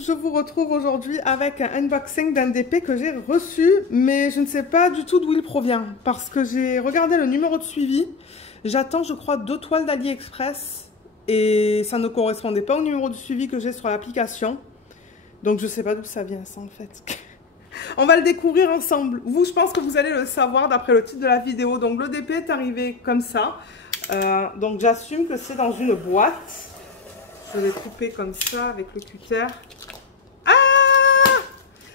je vous retrouve aujourd'hui avec un unboxing d'un DP que j'ai reçu, mais je ne sais pas du tout d'où il provient, parce que j'ai regardé le numéro de suivi, j'attends je crois 2 toiles d'AliExpress, et ça ne correspondait pas au numéro de suivi que j'ai sur l'application, donc je ne sais pas d'où ça vient ça en fait. On va le découvrir ensemble. Vous, je pense que vous allez le savoir d'après le titre de la vidéo. Donc le DP est arrivé comme ça, donc j'assume que c'est dans une boîte. Je vais couper comme ça avec le cutter. Ah!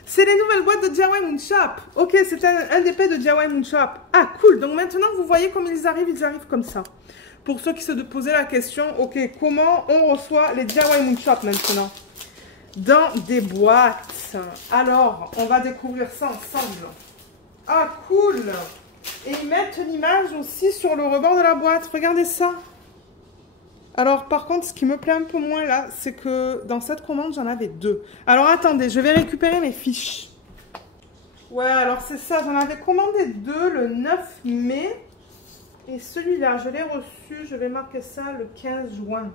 C'est les nouvelles boîtes de DIY Moon Shop. Ok, c'est un DP de DIY Moon Shop. Ah, cool. Donc maintenant, vous voyez comme ils arrivent comme ça. Pour ceux qui se posaient la question, ok, comment on reçoit les DIY Moon Shop maintenant? Dans des boîtes. Alors, on va découvrir ça ensemble. Ah, cool. Et ils mettent l'image aussi sur le rebord de la boîte. Regardez ça. Alors, par contre, ce qui me plaît un peu moins là, c'est que dans cette commande, j'en avais 2. Alors, attendez, je vais récupérer mes fiches. Ouais, alors c'est ça, j'en avais commandé 2 le 9 mai. Et celui-là, je l'ai reçu, je vais marquer ça le 15 juin.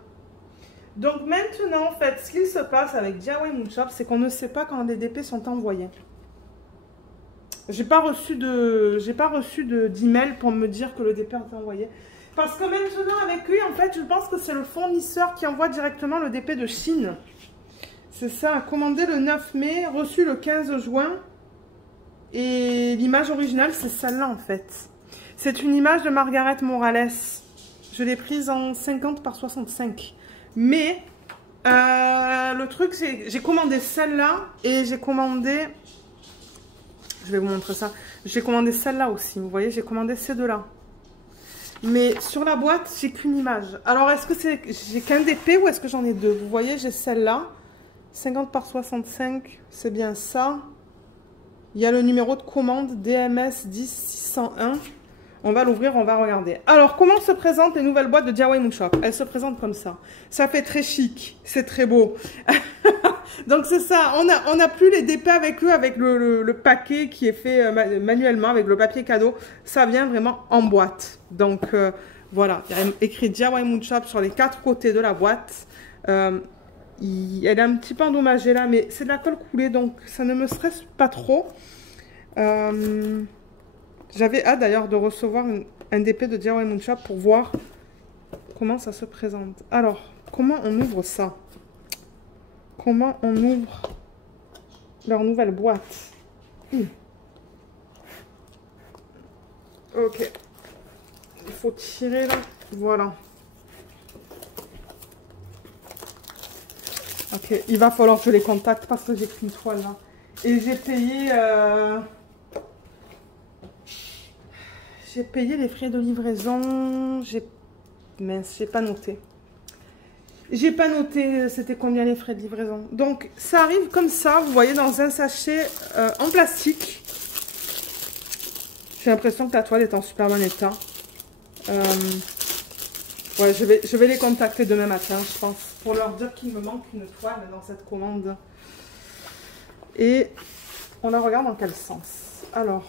Donc maintenant, en fait, ce qu'il se passe avec DIY Moon Shop, c'est qu'on ne sait pas quand les DP sont envoyés. J'ai pas reçu d'email pour me dire que le DP est envoyé. Parce que maintenant, avec lui, en fait, je pense que c'est le fournisseur qui envoie directement le DP de Chine. C'est ça, commandé le 9 mai, reçu le 15 juin. Et l'image originale, c'est celle-là, en fait. C'est une image de Margaret Morales. Je l'ai prise en 50 par 65. Mais, le truc, c'est j'ai commandé celle-là et j'ai commandé... Je vais vous montrer ça. J'ai commandé celle-là aussi, vous voyez, j'ai commandé ces deux-là. Mais sur la boîte, j'ai qu'une image. Alors, est-ce que j'ai qu'un DP ou est-ce que j'en ai 2? Vous voyez, j'ai celle-là. 50 par 65, c'est bien ça. Il y a le numéro de commande DMS 10601. On va l'ouvrir, on va regarder. Alors, comment se présentent les nouvelles boîtes de DIY Moon Shop? Elles se présentent comme ça. Ça fait très chic, c'est très beau. Donc, c'est ça. On n'a plus les DP avec eux, avec le paquet qui est fait manuellement, avec le papier cadeau. Ça vient vraiment en boîte. Donc, voilà. Il y a écrit DIY Moon Shop sur les 4 côtés de la boîte. Elle est un petit peu endommagée là, mais c'est de la colle coulée, donc ça ne me stresse pas trop. J'avais hâte d'ailleurs de recevoir un DP de DIY Moon Shop pour voir comment ça se présente. Alors, comment on ouvre ça? Comment on ouvre leur nouvelle boîte? Ok. Il faut tirer là. Voilà. Ok, il va falloir que je les contacte parce que j'ai qu'une toile là. Et j'ai payé... J'ai payé les frais de livraison. Mince, j'ai pas noté. J'ai pas noté c'était combien les frais de livraison. Donc ça arrive comme ça, vous voyez, dans un sachet en plastique. J'ai l'impression que la toile est en super bon état. Ouais, je vais les contacter demain matin, je pense, pour leur dire qu'il me manque une toile dans cette commande. Et on la regarde dans quel sens? Alors,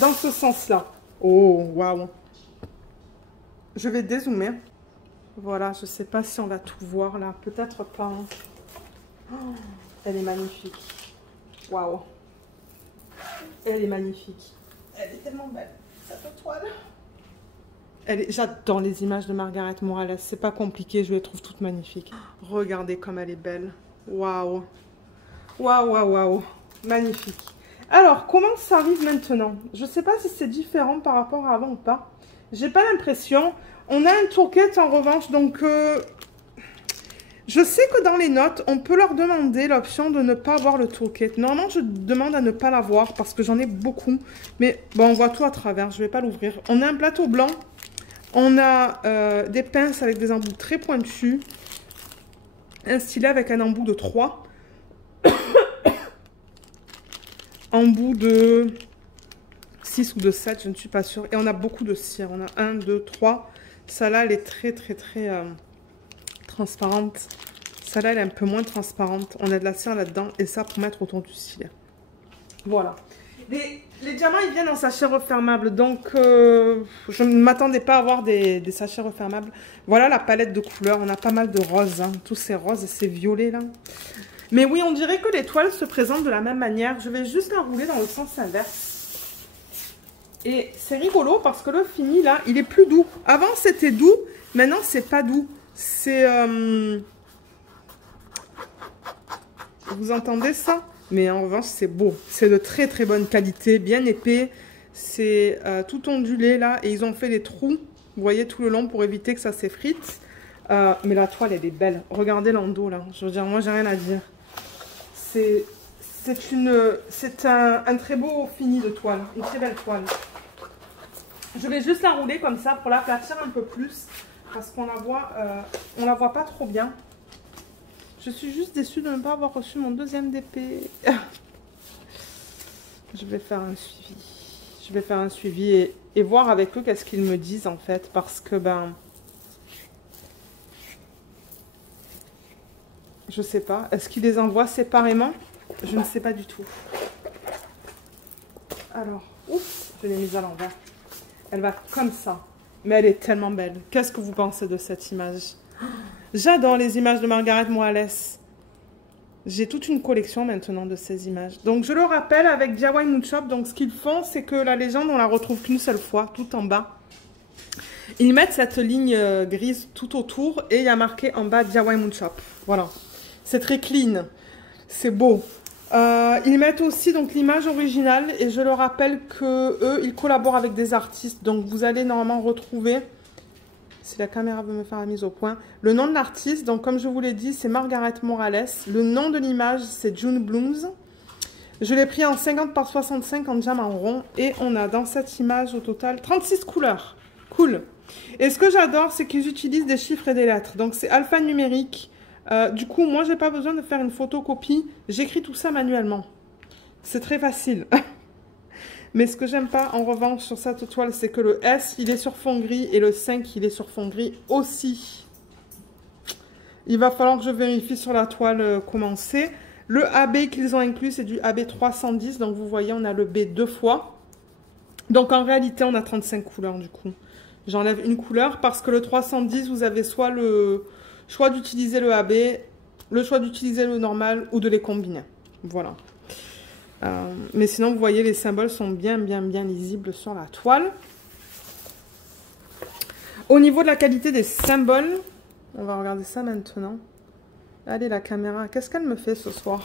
dans ce sens-là. Oh, waouh! Je vais dézoomer. Voilà, je ne sais pas si on va tout voir là. Peut-être pas. Hein. Oh, elle est magnifique. Waouh! Elle est magnifique. Elle est tellement belle, cette toile. J'adore les images de Margaret Morales. C'est pas compliqué, je les trouve toutes magnifiques. Regardez comme elle est belle. Waouh! Waouh, waouh, waouh! Magnifique. Alors, comment ça arrive maintenant? Je ne sais pas si c'est différent par rapport à avant ou pas. J'ai pas l'impression. On a un toolkit en revanche, donc je sais que dans les notes, on peut leur demander l'option de ne pas avoir le toolkit. Normalement, je demande à ne pas l'avoir parce que j'en ai beaucoup. Mais bon, on voit tout à travers, je ne vais pas l'ouvrir. On a un plateau blanc. On a des pinces avec des embouts très pointus. Un stylet avec un embout de 3. Embout de 6 ou de 7, je ne suis pas sûre. Et on a beaucoup de cire. On a 1, 2, 3. Celle-là, elle est très transparente. Celle-là, elle est un peu moins transparente. On a de la cire là-dedans. Et ça pour mettre autour du stylet. Voilà. Les diamants, ils viennent en sachet refermable. Donc, je ne m'attendais pas à avoir des sachets refermables. Voilà la palette de couleurs. On a pas mal de roses. Hein. Tous ces roses et ces violets là. Mais oui, on dirait que les toiles se présentent de la même manière. Je vais juste la rouler dans le sens inverse. Et c'est rigolo parce que le fini, là, il est plus doux. Avant, c'était doux. Maintenant, c'est pas doux. C'est... Vous entendez ça? Mais en revanche, c'est beau. C'est de très très bonne qualité, bien épais. C'est tout ondulé, là. Et ils ont fait des trous, vous voyez, tout le long pour éviter que ça s'effrite. Mais la toile, elle est belle. Regardez l'endos, là. Je veux dire, moi, j'ai rien à dire. C'est un très beau fini de toile. Une très belle toile. Je vais juste la rouler comme ça pour l'aplatir un peu plus. Parce qu'on la voit pas trop bien. Je suis juste déçue de ne pas avoir reçu mon deuxième DP. Je vais faire un suivi. Je vais faire un suivi et voir avec eux qu'est-ce qu'ils me disent en fait. Parce que ben... Je sais pas. Est-ce qu'ils les envoient séparément? Je ne sais pas du tout. Alors, ouf, je l'ai mise à l'envers. Elle va comme ça. Mais elle est tellement belle. Qu'est-ce que vous pensez de cette image? J'adore les images de Margaret Morales. J'ai toute une collection maintenant de ces images. Donc, je le rappelle avec DIY Moon Shop. Donc, ce qu'ils font, c'est que la légende, on la retrouve qu'une seule fois, tout en bas. Ils mettent cette ligne grise tout autour et il y a marqué en bas DIY Moon Shop. Voilà. C'est très clean. C'est beau. Ils mettent aussi donc l'image originale et je le rappelle que eux, ils collaborent avec des artistes. Donc, vous allez normalement retrouver... Si la caméra veut me faire la mise au point. Le nom de l'artiste, donc comme je vous l'ai dit, c'est Margaret Morales. Le nom de l'image, c'est June Blooms. Je l'ai pris en 50 par 65 en diamant rond. Et on a dans cette image au total 36 couleurs. Cool. Et ce que j'adore, c'est qu'ils utilisent des chiffres et des lettres. Donc c'est alphanumérique. Du coup, moi, j'ai pas besoin de faire une photocopie. J'écris tout ça manuellement. C'est très facile. Mais ce que j'aime pas, en revanche, sur cette toile, c'est que le S, il est sur fond gris et le 5, il est sur fond gris aussi. Il va falloir que je vérifie sur la toile comment c'est. Le AB qu'ils ont inclus, c'est du AB 310. Donc, vous voyez, on a le B deux fois. Donc, en réalité, on a 35 couleurs, du coup. J'enlève une couleur parce que le 310, vous avez soit le choix d'utiliser le AB, le choix d'utiliser le normal ou de les combiner. Voilà. Mais sinon, vous voyez, les symboles sont bien lisibles sur la toile. Au niveau de la qualité des symboles, on va regarder ça maintenant. Allez, la caméra, qu'est-ce qu'elle me fait ce soir?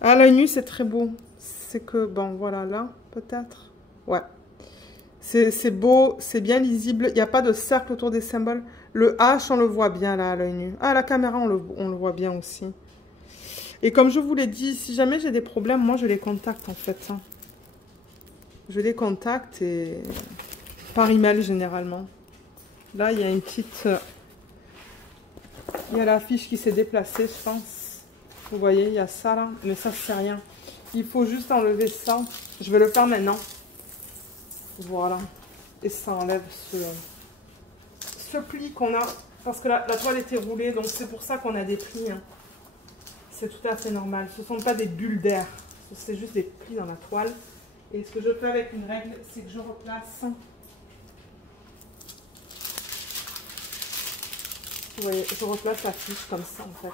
À l'œil nu, c'est très beau. C'est que, bon, voilà, là, peut-être. Ouais. C'est beau, c'est bien lisible. Il n'y a pas de cercle autour des symboles. Le H, on le voit bien, là, à l'œil nu. Ah, la caméra, on le voit bien aussi. Et comme je vous l'ai dit, si jamais j'ai des problèmes, moi je les contacte en fait. Hein. Je les contacte et par email généralement. Là, il y a une petite... Il y a l'affiche qui s'est déplacée, je pense. Vous voyez, il y a ça là. Mais ça, c'est rien. Il faut juste enlever ça. Je vais le faire maintenant. Voilà. Et ça enlève ce pli qu'on a. Parce que la toile était roulée, donc c'est pour ça qu'on a des plis. Hein. C'est tout à fait normal. Ce ne sont pas des bulles d'air. C'est juste des plis dans la toile. Et ce que je fais avec une règle, c'est que je replace. Vous voyez, je replace la fiche comme ça en fait.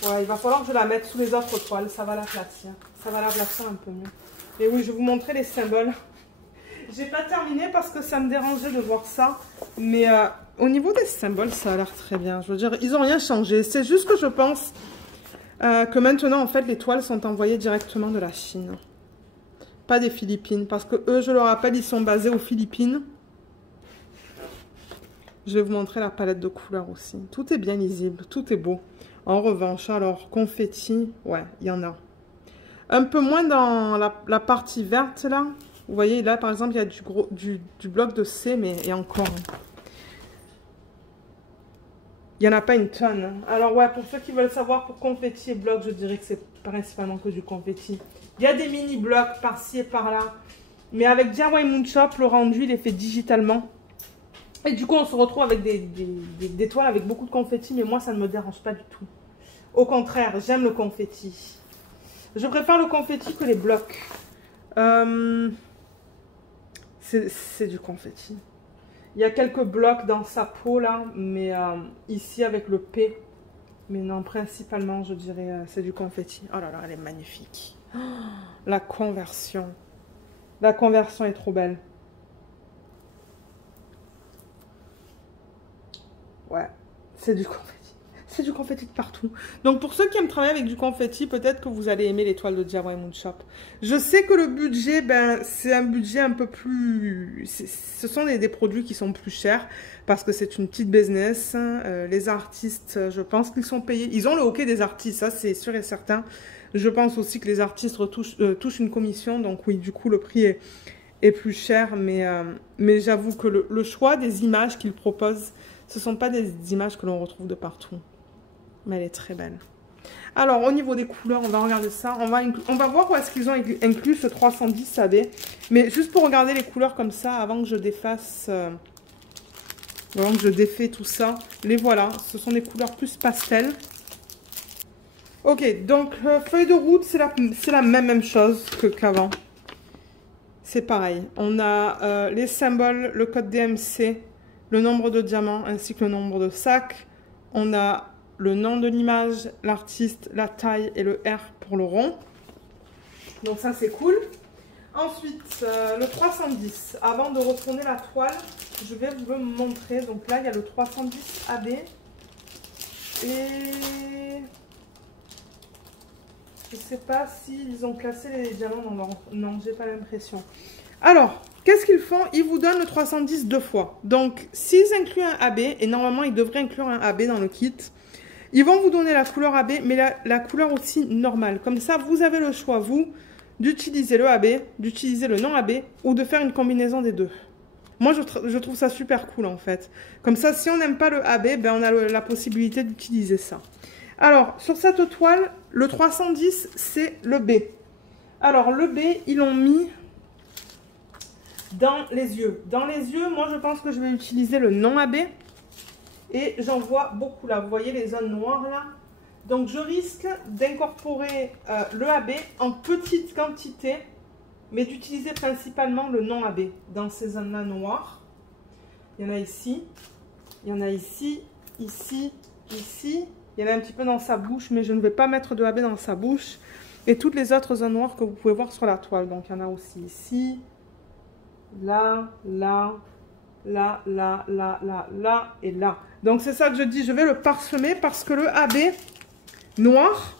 Voilà, il va falloir que je la mette sous les autres toiles. Ça va l'aplatir. Ça va l'aplatir un peu mieux. Et oui, je vais vous montrer les symboles. J'ai pas terminé parce que ça me dérangeait de voir ça. Mais au niveau des symboles, ça a l'air très bien. Je veux dire, ils n'ont rien changé. C'est juste que je pense... que maintenant, en fait, les toiles sont envoyées directement de la Chine. Pas des Philippines. Parce que eux, je le rappelle, ils sont basés aux Philippines. Je vais vous montrer la palette de couleurs aussi. Tout est bien lisible. Tout est beau. En revanche, alors, confetti, ouais, il y en a. Un peu moins dans la partie verte, là. Vous voyez, là, par exemple, il y a du bloc de C, mais et encore... Il n'y en a pas une tonne. Hein. Alors ouais, pour ceux qui veulent savoir pour confetti et bloc, je dirais que c'est principalement que du confetti. Il y a des mini blocs par-ci et par-là. Mais avec DIY Moon Shop, le rendu, il est fait digitalement. Et du coup, on se retrouve avec des toiles avec beaucoup de confetti. Mais moi, ça ne me dérange pas du tout. Au contraire, j'aime le confetti. Je préfère le confetti que les blocs. C'est du confetti. Il y a quelques blocs dans sa peau là, mais ici avec le P, Mais non, principalement, je dirais, c'est du confetti. Oh là là, elle est magnifique. Oh, la conversion. La conversion est trop belle. Ouais, c'est du confetti. C'est du confetti de partout. Donc pour ceux qui aiment travailler avec du confetti, peut-être que vous allez aimer l'étoile de DIY Moon Shop. Je sais que le budget, ben, c'est un budget un peu plus... Ce sont des produits qui sont plus chers parce que c'est une petite business. Les artistes, je pense qu'ils sont payés. Ils ont le hockey des artistes, ça c'est sûr et certain. Je pense aussi que les artistes touchent une commission. Donc oui, du coup, le prix est plus cher. Mais j'avoue que le choix des images qu'ils proposent, ce ne sont pas des images que l'on retrouve de partout. Mais elle est très belle. Alors, au niveau des couleurs, on va regarder ça. On va voir où est-ce qu'ils ont inclus ce 310 AB. Mais juste pour regarder les couleurs comme ça, avant que je défasse... avant que je défais tout ça. Les voilà. Ce sont des couleurs plus pastel. Ok, donc feuille de route, c'est la même chose qu'avant. C'est pareil. On a les symboles, le code DMC, le nombre de diamants ainsi que le nombre de sacs. On a le nom de l'image, l'artiste, la taille et le R pour le rond. Donc ça c'est cool. Ensuite, le 310. Avant de retourner la toile, je vais vous le montrer. Donc là, il y a le 310 AB. Et je ne sais pas s'ils ont classé les diamants dans leur... Non, j'ai pas l'impression. Alors, qu'est-ce qu'ils font? Ils vous donnent le 310 deux fois. Donc, s'ils incluent un AB, et normalement, ils devraient inclure un AB dans le kit, ils vont vous donner la couleur AB, mais la couleur aussi normale. Comme ça, vous avez le choix, vous, d'utiliser le AB, d'utiliser le non AB, ou de faire une combinaison des deux. Moi, je trouve ça super cool, en fait. Comme ça, si on n'aime pas le AB, ben, on a la possibilité d'utiliser ça. Alors, sur cette toile, le 310, c'est le B. Alors, le B, ils l'ont mis dans les yeux. Dans les yeux, moi, je pense que je vais utiliser le non AB. Et j'en vois beaucoup là. Vous voyez les zones noires là? Donc, je risque d'incorporer le AB en petite quantité, mais d'utiliser principalement le non AB dans ces zones-là noires. Il y en a ici, il y en a ici, ici, ici. Il y en a un petit peu dans sa bouche, mais je ne vais pas mettre de AB dans sa bouche. Et toutes les autres zones noires que vous pouvez voir sur la toile. Donc, il y en a aussi ici, là, là, là, là, là, là, là et là. Donc, c'est ça que je dis. Je vais le parsemer parce que le AB noir,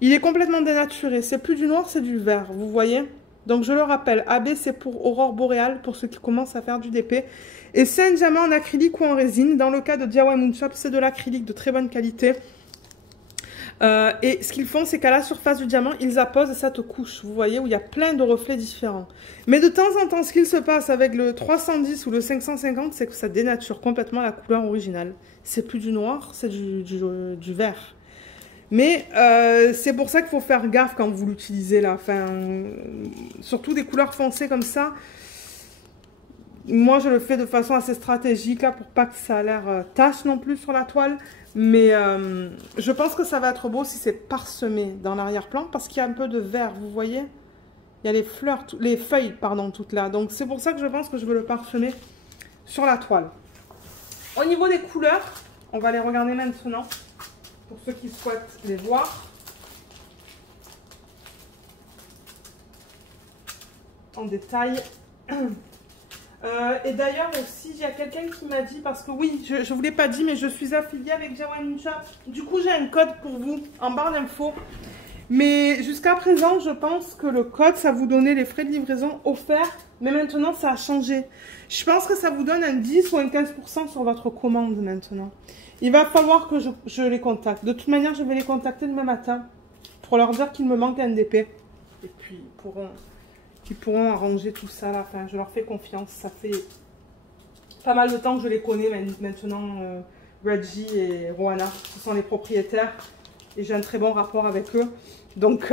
il est complètement dénaturé. C'est plus du noir, c'est du vert. Vous voyez? Donc, je le rappelle. AB, c'est pour aurore boréale, pour ceux qui commencent à faire du DP. Et c'est un diamant en acrylique ou en résine. Dans le cas de DIY Moon Shop, c'est de l'acrylique de très bonne qualité. Et ce qu'ils font, c'est qu'à la surface du diamant, ils apposent cette couche, vous voyez, où il y a plein de reflets différents. Mais de temps en temps, ce qu'il se passe avec le 310 ou le 550, c'est que ça dénature complètement la couleur originale. C'est plus du noir, c'est du vert. Mais c'est pour ça qu'il faut faire gaffe quand vous l'utilisez là. Enfin, surtout des couleurs foncées comme ça. Moi, je le fais de façon assez stratégique là, pour pas que ça a l'air tache non plus sur la toile. Mais je pense que ça va être beau si c'est parsemé dans l'arrière-plan parce qu'il y a un peu de vert, vous voyez? Il y a les fleurs, les feuilles, pardon, toutes là. Donc, c'est pour ça que je pense que je veux le parsemer sur la toile. Au niveau des couleurs, on va les regarder maintenant pour ceux qui souhaitent les voir. En détail. Et d'ailleurs aussi, il y a quelqu'un qui m'a dit, parce que oui, je ne vous l'ai pas dit, mais je suis affiliée avec DIY Moon Shop. Du coup, j'ai un code pour vous en barre d'infos. Mais jusqu'à présent, je pense que le code, ça vous donnait les frais de livraison offerts. Mais maintenant, ça a changé. Je pense que ça vous donne un 10 ou un 15% sur votre commande maintenant. Il va falloir que je les contacte. De toute manière, je vais les contacter demain matin pour leur dire qu'il me manque un DP. Et puis, ils pourront arranger tout ça là. Enfin, je leur fais confiance. Ça fait pas mal de temps que je les connais maintenant. Reggie et Roana, ce sont les propriétaires. Et j'ai un très bon rapport avec eux. Donc,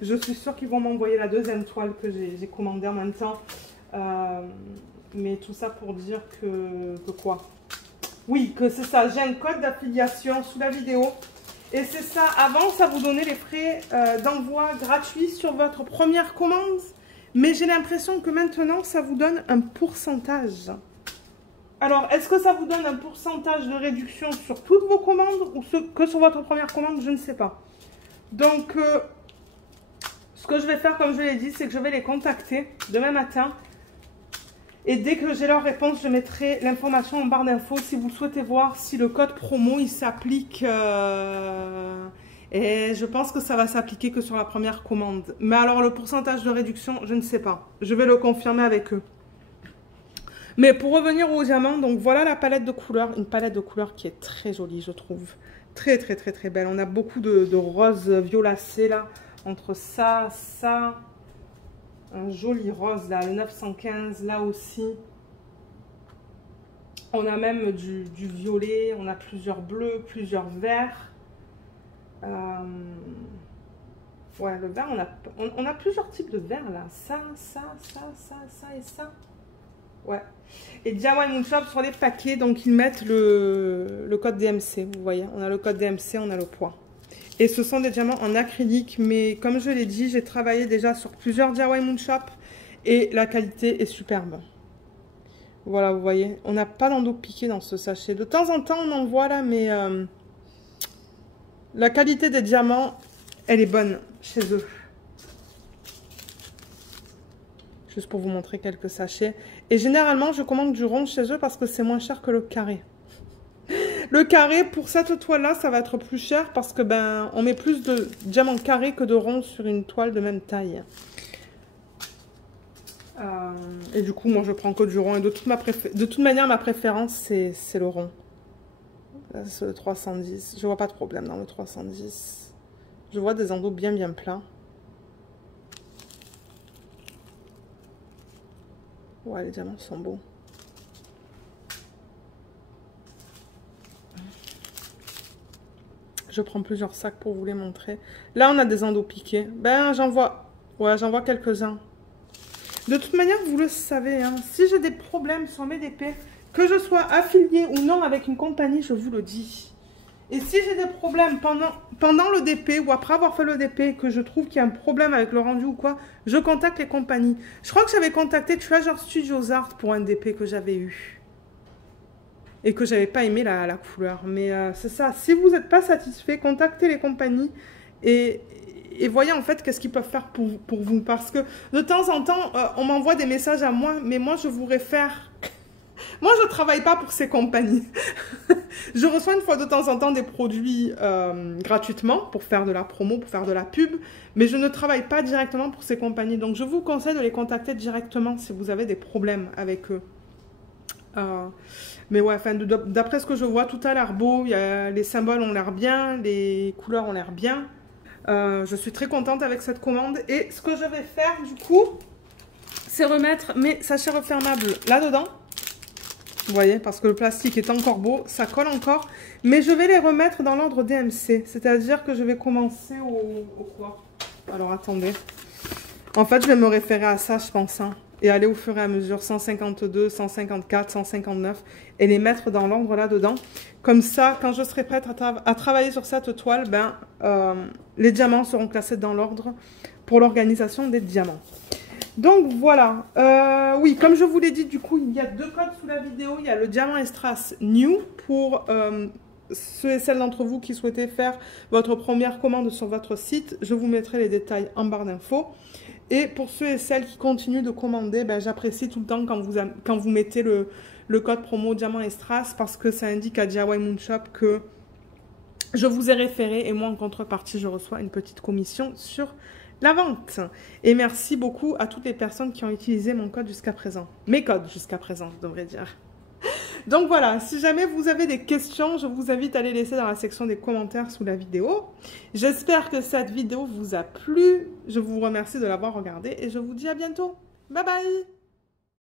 je suis sûre qu'ils vont m'envoyer la deuxième toile que j'ai commandée en même temps. Mais tout ça pour dire que quoi? Oui, que c'est ça. J'ai un code d'affiliation sous la vidéo. Et c'est ça. Avant, ça vous donnait les frais d'envoi gratuits sur votre première commande. Mais j'ai l'impression que maintenant, ça vous donne un pourcentage. Alors, est-ce que ça vous donne un pourcentage de réduction sur toutes vos commandes ou que sur votre première commande? Je ne sais pas. Donc, ce que je vais faire, comme je l'ai dit, c'est que je vais les contacter demain matin. Et dès que j'ai leur réponse, je mettrai l'information en barre d'infos si vous souhaitez voir si le code promo, il s'applique. Et je pense que ça va s'appliquer que sur la première commande. Mais alors, le pourcentage de réduction, je ne sais pas. Je vais le confirmer avec eux. Mais pour revenir au diamant, donc voilà la palette de couleurs. Une palette de couleurs qui est très jolie, je trouve. Très, très, très, très belle. On a beaucoup de roses violacés là. Entre ça, ça. Un joli rose là, le 915 là aussi. On a même du violet. On a plusieurs bleus, plusieurs verts. Ouais, le vert, on a plusieurs types de verts là. Ça et ça. Ouais. Et Diamant Moon Shop sur les paquets, donc ils mettent le code DMC. Vous voyez, on a le code DMC, on a le poids. Et ce sont des diamants en acrylique, mais comme je l'ai dit, j'ai travaillé déjà sur plusieurs DIY Moon Shop et la qualité est superbe. Voilà, vous voyez, on n'a pas d'endos piqué dans ce sachet. De temps en temps, on en voit là, mais la qualité des diamants, elle est bonne chez eux. Juste pour vous montrer quelques sachets. Et généralement, je commande du rond chez eux parce que c'est moins cher que le carré. Le carré, pour cette toile-là, ça va être plus cher parce que ben, on met plus de diamants carrés que de ronds sur une toile de même taille. Et du coup, moi, je prends que du rond. Et de toute manière, ma préférence, c'est le rond. Là, c'est le 310. Je vois pas de problème dans le 310. Je vois des endos bien plats. Ouais, les diamants sont beaux. Je prends plusieurs sacs pour vous les montrer. Là, on a des endos piqués. Ben, j'en vois. Ouais, j'en vois quelques-uns. De toute manière, vous le savez, hein, si j'ai des problèmes sur mes DP, que je sois affiliée ou non avec une compagnie, je vous le dis. Et si j'ai des problèmes pendant le DP ou après avoir fait le DP, que je trouve qu'il y a un problème avec le rendu ou quoi, je contacte les compagnies. Je crois que j'avais contacté Treasure Studios Art pour un DP que j'avais eu. Et que j'avais pas aimé la couleur. Mais c'est ça, si vous n'êtes pas satisfait, contactez les compagnies et voyez en fait qu'est-ce qu'ils peuvent faire pour vous. Parce que de temps en temps, on m'envoie des messages à moi, mais moi je vous réfère... Moi, je ne travaille pas pour ces compagnies. Je reçois une fois de temps en temps des produits gratuitement pour faire de la promo, pour faire de la pub, mais je ne travaille pas directement pour ces compagnies. Donc, je vous conseille de les contacter directement si vous avez des problèmes avec eux. Mais ouais, enfin, d'après ce que je vois, tout a l'air beau. Les symboles ont l'air bien, les couleurs ont l'air bien. Je suis très contente avec cette commande. Et ce que je vais faire, du coup, c'est remettre mes sachets refermables là-dedans. Vous voyez, parce que le plastique est encore beau, ça colle encore. Mais je vais les remettre dans l'ordre DMC. C'est-à-dire que je vais commencer au quoi? Alors, attendez. En fait, je vais me référer à ça, je pense. Hein, et aller au fur et à mesure. 152, 154, 159. Et les mettre dans l'ordre là-dedans. Comme ça, quand je serai prête à travailler sur cette toile, ben, les diamants seront classés dans l'ordre pour l'organisation des diamants. Donc voilà, oui, comme je vous l'ai dit, du coup, il y a deux codes sous la vidéo. Il y a le Diamant et Strass New pour ceux et celles d'entre vous qui souhaitez faire votre première commande sur votre site. Je vous mettrai les détails en barre d'infos. Et pour ceux et celles qui continuent de commander, ben, j'apprécie tout le temps quand vous mettez le code promo Diamant et Strass parce que ça indique à DIY Moon Shop que je vous ai référé et moi, en contrepartie, je reçois une petite commission sur la vente. Et merci beaucoup à toutes les personnes qui ont utilisé mon code jusqu'à présent. Mes codes jusqu'à présent, je devrais dire. Donc voilà, si jamais vous avez des questions, je vous invite à les laisser dans la section des commentaires sous la vidéo. J'espère que cette vidéo vous a plu. Je vous remercie de l'avoir regardée et je vous dis à bientôt. Bye bye!